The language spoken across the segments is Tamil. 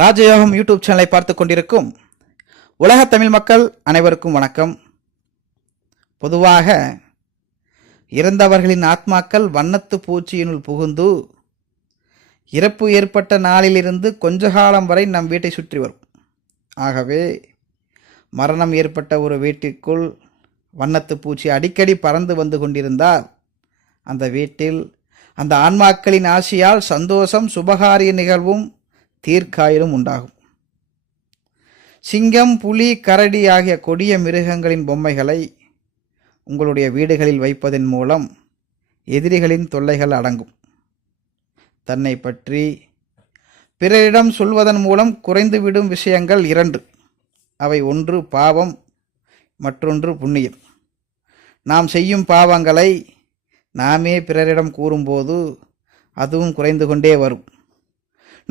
ராஜயோகம் யூடியூப் சேனலை பார்த்து கொண்டிருக்கும் உலக தமிழ் மக்கள் அனைவருக்கும் வணக்கம். பொதுவாக இறந்தவர்களின் ஆத்மாக்கள் வண்ணத்து பூச்சியினுள் புகுந்து இறப்பு ஏற்பட்ட நாளிலிருந்து கொஞ்ச காலம் வரை நம் வீட்டை சுற்றி வரும். ஆகவே மரணம் ஏற்பட்ட ஒரு வீட்டிற்குள் வண்ணத்து பூச்சி அடிக்கடி பறந்து வந்து கொண்டிருந்தால் அந்த வீட்டில் அந்த ஆன்மாக்களின் ஆசையால் சந்தோஷம் சுபகாரிய நிகழ்வும் தீர்க்காயிலும் உண்டாகும். சிங்கம் புலி கரடி ஆகிய கொடிய மிருகங்களின் பொம்மைகளை உங்களுடைய வீடுகளில் வைப்பதன் மூலம் எதிரிகளின் தொல்லைகள் அடங்கும். தன்னை பற்றி பிறரிடம் சொல்வதன் மூலம் குறைந்துவிடும் விஷயங்கள் இரண்டு. அவை ஒன்று பாவம் மற்றொன்று புண்ணியம். நாம் செய்யும் பாவங்களை நாமே பிறரிடம் கூறும்போது அதுவும் குறைந்து கொண்டே வரும்.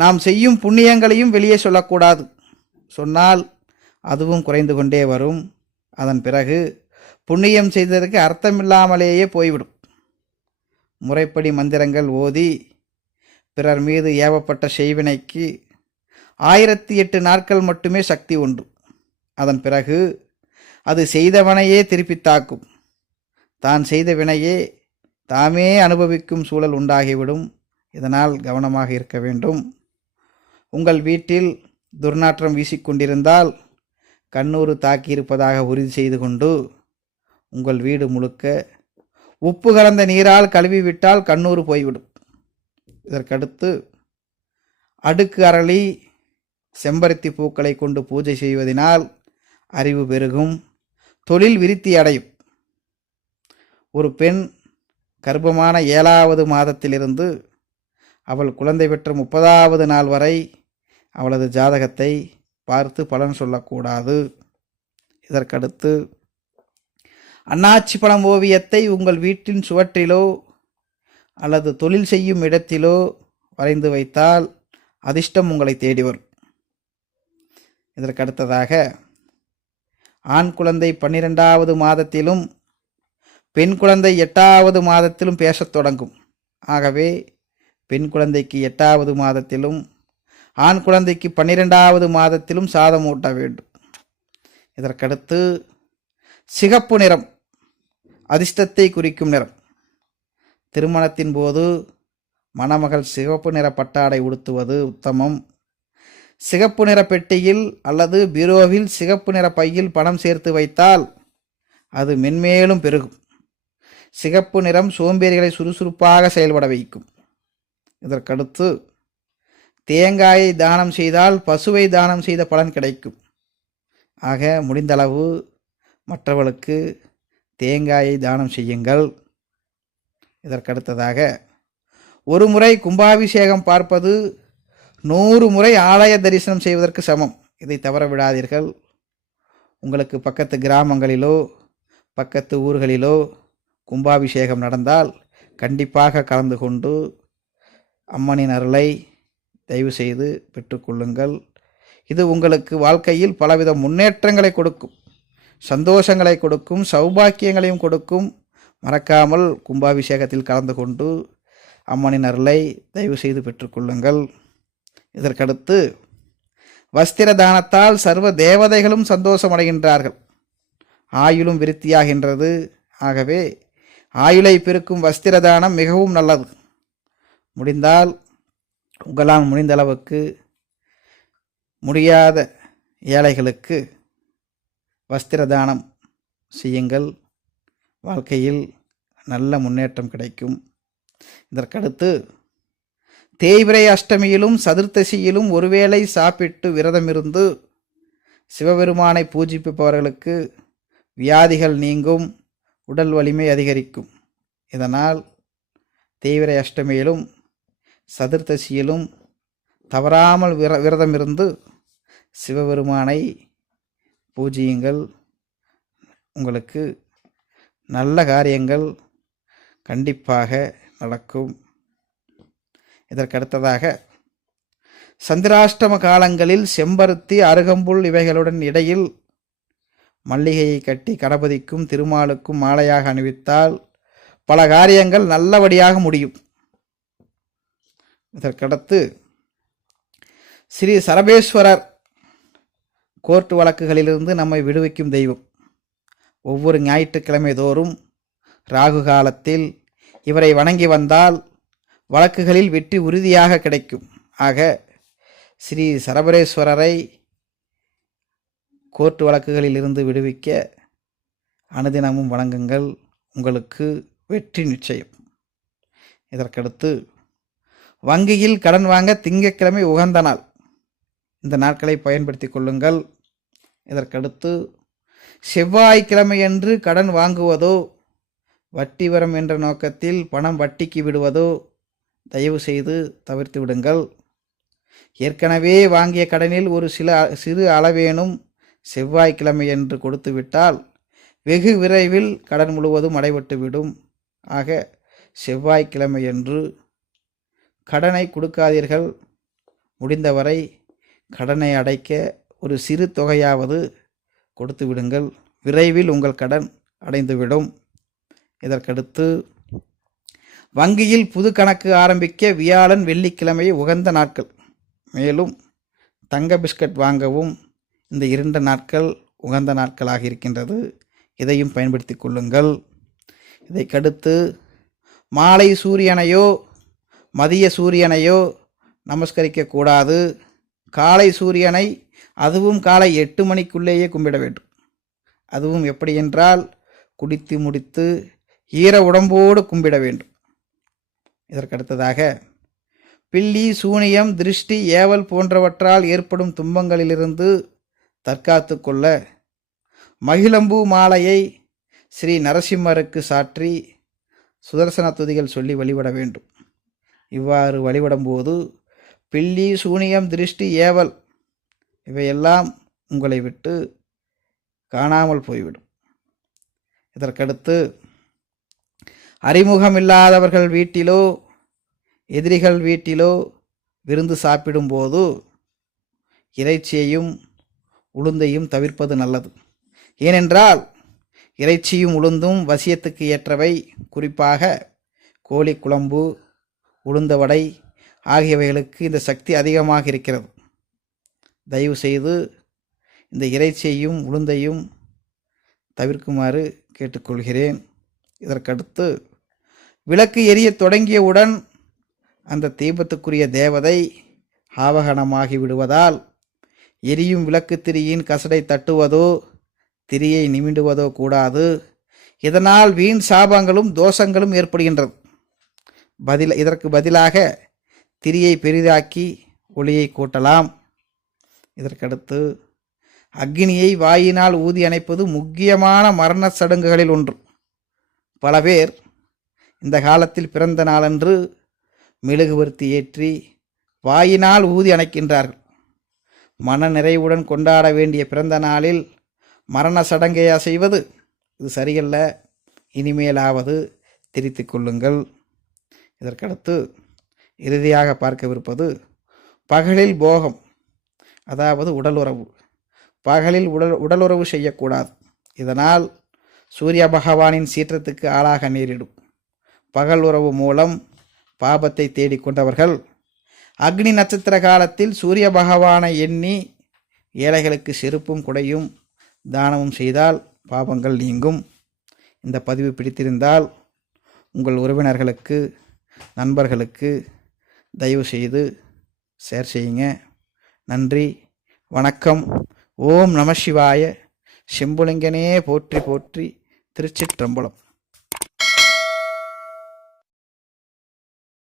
நாம் செய்யும் புண்ணியங்களையும் வெளியே சொல்லக்கூடாது. சொன்னால் அதுவும் குறைந்து கொண்டே வரும். அதன் பிறகு புண்ணியம் செய்ததற்கு அர்த்தமில்லாமலேயே போய்விடும். முறைப்படி மந்திரங்கள் ஓதி பிறர் மீது ஏவப்பட்ட செய்வினைக்கு ஆயிரத்தி எட்டு நாட்கள் மட்டுமே சக்தி உண்டு. அதன் பிறகு அது செய்தவனையே திருப்பி தாக்கும். தான் செய்த வினையே தாமே அனுபவிக்கும் சூழல் உண்டாகிவிடும். இதனால் கவனமாக இருக்க வேண்டும். உங்கள் வீட்டில் துர்நாற்றம் வீசிக்கொண்டிருந்தால் கண்ணூறு தாக்கியிருப்பதாக உறுதி செய்து கொண்டு உங்கள் வீடு முழுக்க உப்பு கலந்த நீரால் கழுவி விட்டால் கண்ணூறு போய்விடும். இதற்கடுத்து அடுக்கு அரளி செம்பருத்தி பூக்களை கொண்டு பூஜை செய்வதனால் அறிவு பெருகும் தொழில் விருத்தி அடையும். ஒரு பெண் கர்ப்பமான ஏழாவது மாதத்திலிருந்து அவள் குழந்தை பெற்ற முப்பதாவது நாள் வரை அவளது ஜாதகத்தை பார்த்து பலன் சொல்லக்கூடாது. இதற்கடுத்து அண்ணாச்சி பழம் ஓவியத்தை உங்கள் வீட்டின் சுவற்றிலோ அல்லது தொழில் செய்யும் இடத்திலோ வரைந்து வைத்தால் அதிர்ஷ்டம் உங்களை தேடி வரும். இதற்கடுத்ததாக ஆண் குழந்தை பன்னிரெண்டாவது மாதத்திலும் பெண் குழந்தை எட்டாவது மாதத்திலும் பேசத் தொடங்கும். ஆகவே பெண் குழந்தைக்கு எட்டாவது மாதத்திலும் ஆண் குழந்தைக்கு பன்னிரெண்டாவது மாதத்திலும் சாதம் ஊட்ட வேண்டும். இதற்கடுத்து சிகப்பு நிறம் அதிர்ஷ்டத்தை குறிக்கும் நிறம். திருமணத்தின் போது மணமகள் சிகப்பு நிற பட்டாடை உடுத்துவது உத்தமம். சிகப்பு நிற பெட்டியில் அல்லது பீரோவில் சிகப்பு நிற பையில் பணம் சேர்த்து வைத்தால் அது மென்மேலும் பெருகும். சிகப்பு நிறம் சோம்பேறிகளை சுறுசுறுப்பாக செயல்பட வைக்கும். இதற்கடுத்து தேங்காயை தானம் செய்தால் பசுவை தானம் செய்த பலன் கிடைக்கும். ஆக முடிந்தளவு மற்றவர்களுக்கு தேங்காயை தானம் செய்யுங்கள். இதற்கடுத்ததாக ஒரு முறை கும்பாபிஷேகம் பார்ப்பது நூறு முறை ஆலய தரிசனம் செய்வதற்கு சமம். இதை தவற விடாதீர்கள். உங்களுக்கு பக்கத்து கிராமங்களிலோ பக்கத்து ஊர்களிலோ கும்பாபிஷேகம் நடந்தால் கண்டிப்பாக கலந்து கொண்டு அம்மனின் அருளை தயவு செய்து பெற்றுக்கொள்ளுங்கள். இது உங்களுக்கு வாழ்க்கையில் பலவித முன்னேற்றங்களை கொடுக்கும். சந்தோஷங்களை கொடுக்கும் சௌபாக்கியங்களையும் கொடுக்கும். மறக்காமல் கும்பாபிஷேகத்தில் கலந்து கொண்டு அம்மனின் அருளை தயவு செய்து பெற்றுக்கொள்ளுங்கள். இதற்கடுத்து வஸ்திர தானத்தால் சர்வ தேவதைகளும் சந்தோஷமடைகின்றார்கள். ஆயுளும் விருத்தியாகின்றது. ஆகவே ஆயுளை பெருக்கும் வஸ்திர தானம் மிகவும் நல்லது. முடிந்தால் உங்களால் முடிந்த அளவுக்கு முடியாத ஏழைகளுக்கு வஸ்திர தானம் செய்யுங்கள். வாழ்க்கையில் நல்ல முன்னேற்றம் கிடைக்கும். இதற்கடுத்து தேய்பிரை அஷ்டமியிலும் சதுர்த்தசியிலும் ஒருவேளை சாப்பிட்டு விரதமிருந்து சிவபெருமானை பூஜிப்பவர்களுக்கு வியாதிகள் நீங்கும் உடல் வலிமை அதிகரிக்கும். இதனால் தேய்பிரை அஷ்டமியிலும் சதுர்த்தசியிலும் தவறாமல் விர விரதமிருந்து சிவபெருமானை பூஜியுங்கள். உங்களுக்கு நல்ல காரியங்கள் கண்டிப்பாக நடக்கும். இதற்கடுத்ததாக சந்திராஷ்டம காலங்களில் செம்பருத்தி அருகம்புல் இவைகளுடன் இடையில் மல்லிகையை கட்டி கணபதிக்கும் திருமாலுக்கும் மாலையாக அணிவித்தால் பல காரியங்கள் நல்லபடியாக முடியும். இதற்கடுத்து ஸ்ரீ சரபேஸ்வரர் கோர்ட் வழக்குகளிலிருந்து நம்மை விடுவிக்கும் தெய்வம். ஒவ்வொரு ஞாயிற்றுக்கிழமை தோறும் ராகு காலத்தில் இவரை வணங்கி வந்தால் வழக்குகளில் வெற்றி உறுதியாக கிடைக்கும். ஆக ஸ்ரீ சரபரேஸ்வரரை கோர்ட் வழக்குகளில் இருந்து விடுவிக்க அனுதினமும் வணங்குங்கள். உங்களுக்கு வெற்றி நிச்சயம். இதற்கடுத்து வங்கியில் கடன் வாங்க திங்கட்கிழமை உகந்த நாள் இந்த நாட்களை பயன்படுத்தி கொள்ளுங்கள். இதற்கடுத்து செவ்வாய்க்கிழமையன்று கடன் வாங்குவதோ வட்டி வரம் என்ற நோக்கத்தில் பணம் வட்டிக்கு விடுவதோ தயவு செய்து தவிர்த்து விடுங்கள். ஏற்கனவே வாங்கிய கடனில் ஒரு சில சிறு அளவேனும் செவ்வாய்க்கிழமையன்று கொடுத்து விட்டால் வெகு விரைவில் கடன் முழுவதும் அடைபட்டுவிடும். ஆக செவ்வாய்க்கிழமையன்று கடனை கொடுக்காதீர்கள். முடிந்தவரை கடனை அடைக்க ஒரு சிறு தொகையாவது கொடுத்து விடுங்கள். விரைவில் உங்கள் கடன் அடைந்துவிடும். இதற்கடுத்து வங்கியில் புது கணக்கு ஆரம்பிக்க வியாழன் வெள்ளிக்கிழமை உகந்த நாட்கள். மேலும் தங்க பிஸ்கட் வாங்கவும் இந்த இரண்டு நாட்கள் உகந்த நாட்களாக இருக்கின்றது. இதையும் பயன்படுத்தி கொள்ளுங்கள். இதைக்கடுத்து மாலை சூரியனையோ மதிய சூரியனையோ நமஸ்கரிக்க கூடாது காலை சூரியனை அதுவும் காலை எட்டு மணிக்குள்ளேயே கும்பிட வேண்டும். அதுவும் எப்படி என்றால் குடித்து முடித்து ஈர உடம்போடு கும்பிட வேண்டும். இதற்கடுத்ததாக பில்லி சூனியம் திருஷ்டி ஏவல் போன்றவற்றால் ஏற்படும் துன்பங்களிலிருந்து தற்காத்து கொள்ள மகிழம்பூ மாலையை ஸ்ரீ நரசிம்மருக்கு சாற்றி சுதர்சன துதிகள் சொல்லி வழிபட வேண்டும். இவ்வாறு வழிபடும்போது பில்லி சூனியம் திருஷ்டி ஏவல் இவையெல்லாம் உங்களை விட்டு காணாமல் போய்விடும். இதற்கடுத்து அறிமுகம் இல்லாதவர்கள் வீட்டிலோ எதிரிகள் வீட்டிலோ விருந்து சாப்பிடும்போது இறைச்சியையும் உளுந்தையும் தவிர்ப்பது நல்லது. ஏனென்றால் இறைச்சியும் உளுந்தும் வசியத்துக்கு ஏற்றவை. குறிப்பாக கோழி குழம்பு உளுந்த வடை ஆகியவைகளுக்கு இந்த சக்தி அதிகமாக இருக்கிறது. தயவு செய்து இந்த இறைச்சியையும் உளுந்தையும் தவிர்க்குமாறு கேட்டுக்கொள்கிறேன். இதற்கடுத்து விளக்கு எரியத் தொடங்கியவுடன் அந்த தீபத்துக்குரிய தேவதை ஆவகனமாகி விடுவதால் எரியும் விளக்கு திரியின் கசடை தட்டுவதோ திரியை நிமிண்டுவதோ கூடாது. இதனால் வீண் சாபங்களும் தோஷங்களும் ஏற்படுகின்றது. பதில் இதற்கு பதிலாக திரியை பெரிதாக்கி ஒளியை கூட்டலாம். இதற்கடுத்து அக்னியை வாயினால் ஊதி அணைப்பது முக்கியமான மரண சடங்குகளில் ஒன்று. பல பேர் இந்த காலத்தில் பிறந்த நாளன்று மெழுகுவர்த்தி ஏற்றி வாயினால் ஊதி அணைக்கின்றார்கள். மன நிறைவுடன் கொண்டாட வேண்டிய பிறந்த நாளில் மரண சடங்கையா செய்வது இது சரியல்ல. இனிமேலாவது திரித்து கொள்ளுங்கள். இதற்கடுத்து இறுதியாக பார்க்கவிருப்பது பகலில் போகம் அதாவது உடலுறவு. பகலில் உடல் உடலுறவு செய்யக்கூடாது. இதனால் சூரிய பகவானின் சீற்றத்துக்கு ஆளாக நேரிடும். பகல் உறவு மூலம் பாபத்தை தேடிக்கொண்டவர்கள் அக்னி நட்சத்திர காலத்தில் சூரிய பகவானை எண்ணி ஏழைகளுக்கு செருப்பும் குடையும் தானமும் செய்தால் பாபங்கள் நீங்கும். இந்த பதிவு பிடித்திருந்தால் உங்கள் உறவினர்களுக்கு நண்பர்களுக்கு தயவு செய்து ஷேர் செய்யுங்க. நன்றி. வணக்கம். ஓம் நம சிவாய. செம்புலிங்கனே போற்றி போற்றி திருச்சிற்றம்பலம்.